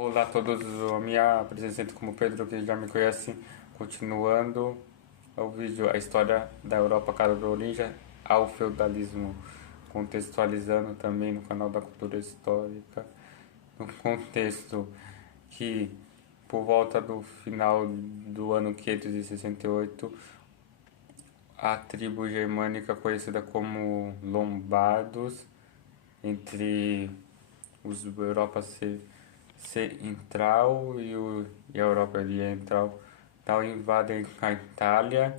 Olá a todos, a minha apresento como Pedro, que já me conhecem, continuando o vídeo, a história da Europa Carolíngia ao feudalismo, contextualizando também no canal da Cultura Histórica, no contexto que por volta do final do ano 568, a tribo germânica conhecida como Lombardos, entre os Europa Central e a Europa Oriental, tal invadem a Itália,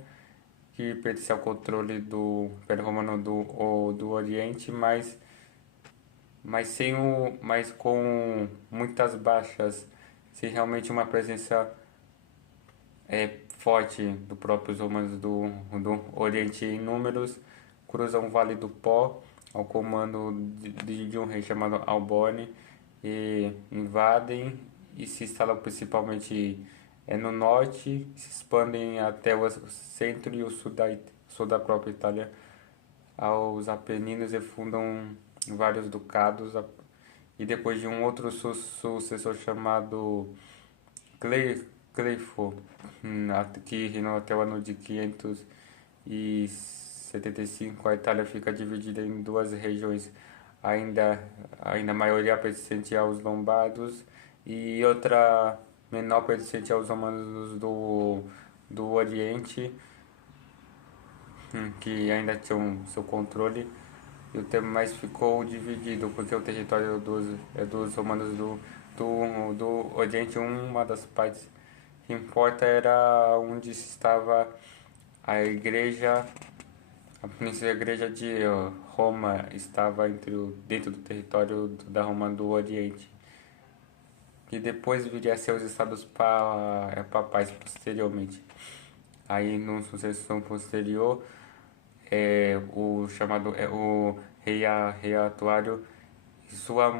que pertencia ao controle do Império Romano do Oriente, mas com muitas baixas, sem realmente uma presença forte do próprios romanos do Oriente em números, cruzam o Vale do Pó ao comando de um rei chamado Alborne e invadem e se instalam principalmente no norte, se expandem até o centro e o sul da própria Itália aos Apeninos e fundam vários ducados e depois de um outro sucessor chamado Cleifo, que reinou até o ano de 575, a Itália fica dividida em duas regiões, ainda, ainda a maioria pertencente aos lombardos e outra menor pertencente aos romanos do Oriente, que ainda tinham seu controle. E o tempo mais ficou dividido, porque o território dos romanos do Oriente, uma das partes que importa era onde estava a igreja, a princesa igreja de Roma estava dentro do território da Roma do Oriente, que depois viria a ser os estados papais posteriormente. Aí, numa sucessão posterior, o rei atuário e sua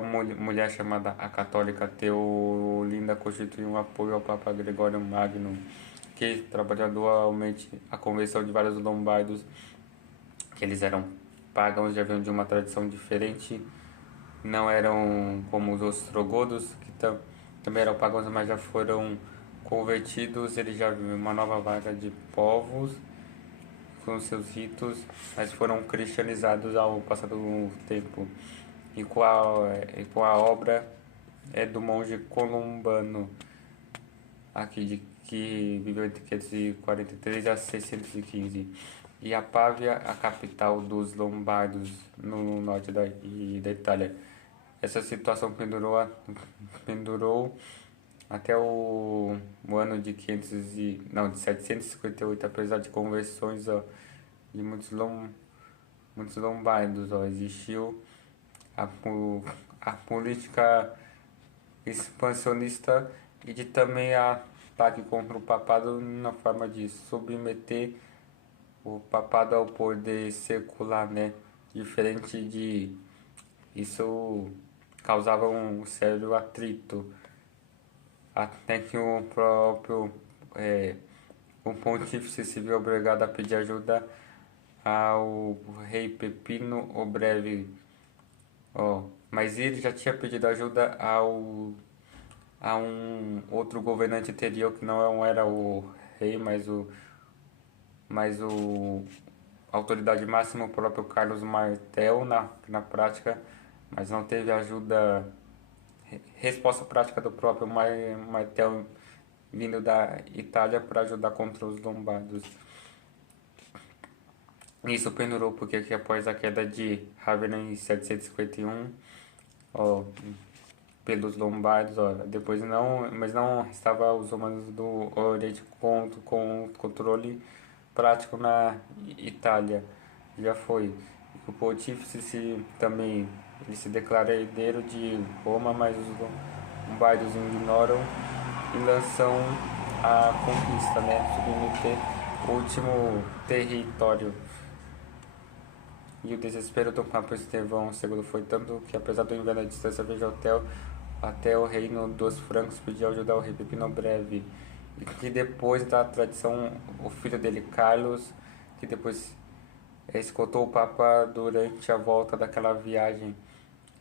mulher chamada a católica Teolinda constituem um apoio ao Papa Gregório Magno, que trabalhou dualmente a conversão de vários lombardos, que eles eram pagãos, já vinham de uma tradição diferente, não eram como os ostrogodos, que também eram pagãos, mas já foram convertidos, eles já viviam uma nova vaga de povos com seus ritos, mas foram cristianizados ao passar do tempo. E com a obra do monge Columbano, que viveu entre 543 a 615. E a Pávia, a capital dos Lombardos, no norte da Itália. Essa situação pendurou até o ano de 758, apesar de conversões de muitos lombardos. Existiu a, a política expansionista e de também ataque contra o papado na forma de submeter o papado ao poder secular, né? Diferente de... Isso causava um sério atrito, até que o pontífice se viu obrigado a pedir ajuda ao rei Pepino o Breve. Mas ele já tinha pedido ajuda a um outro governante anterior que não era o rei, mas a autoridade máxima, o próprio Carlos Martel na prática, mas não teve ajuda, resposta prática do próprio Martel vindo da Itália para ajudar contra os lombardos. Isso pendurou porque aqui após a queda de Ravenna em 751, ó, pelos lombardos, depois não, mas não estava os romanos do Oriente com controle prático na Itália, já foi. O pontífice também ele se declara herdeiro de Roma, mas os lombardos ignoram e lançam a conquista, né, submeter o último território. E o desespero do Papa Estevão II foi tanto que, apesar do inverno à distância, viajou até o reino dos francos, pediu ajuda ao rei Pepino Breve. E que depois da tradição, o filho dele, Carlos, que depois escoltou o Papa durante a volta daquela viagem,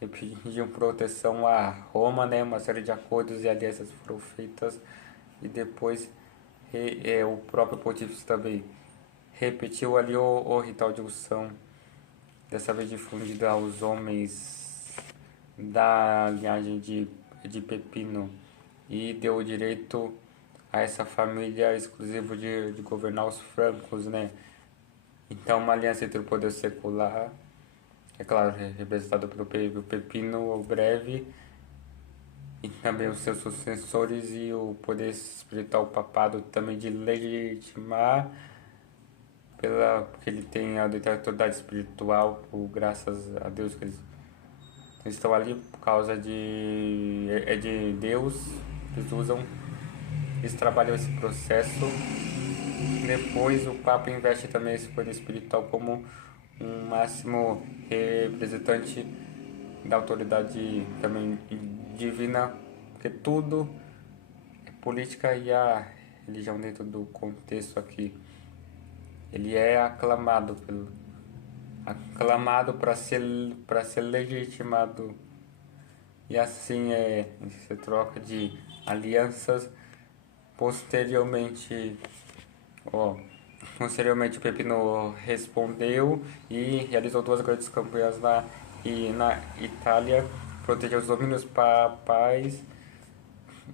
e pediam proteção a Roma, né? Uma série de acordos e alianças foram feitas e depois o próprio pontífice também repetiu ali o ritual de unção, dessa vez difundido aos homens da linhagem de Pepino e deu o direito a essa família exclusivo de governar os francos, né? Então uma aliança entre o poder secular, é claro, representado pelo Pepino o Breve, e também os seus sucessores e o poder espiritual papado também de legitimar porque ele tem a autoridade espiritual graças a Deus que eles estão ali por causa de Deus, eles usam, eles trabalham esse processo. Depois o Papa investe também esse poder espiritual como um máximo representante da autoridade também divina, porque tudo é política e a religião dentro do contexto aqui. Ele é aclamado para ser legitimado e assim se troca de alianças. Posteriormente, posteriormente o Pepino respondeu e realizou duas grandes campanhas na Itália, protegeu os domínios papais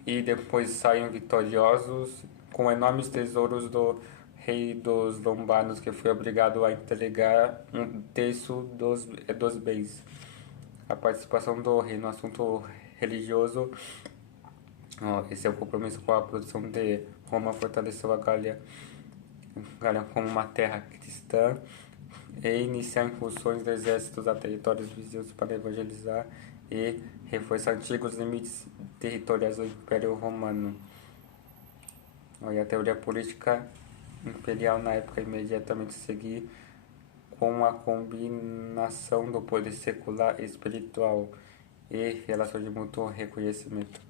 e depois saíram vitoriosos com enormes tesouros do rei dos Lombardos, que foi obrigado a entregar um terço dos bens. A participação do rei no assunto religioso, esse é o compromisso com a produção de Roma, fortaleceu a Gália como uma terra cristã e iniciar incursões de exércitos a territórios vizinhos para evangelizar e reforçar antigos limites territoriais do Império Romano. E a teoria política imperial na época imediatamente seguir com a combinação do poder secular e espiritual e relação de mútuo reconhecimento.